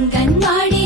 anganwadi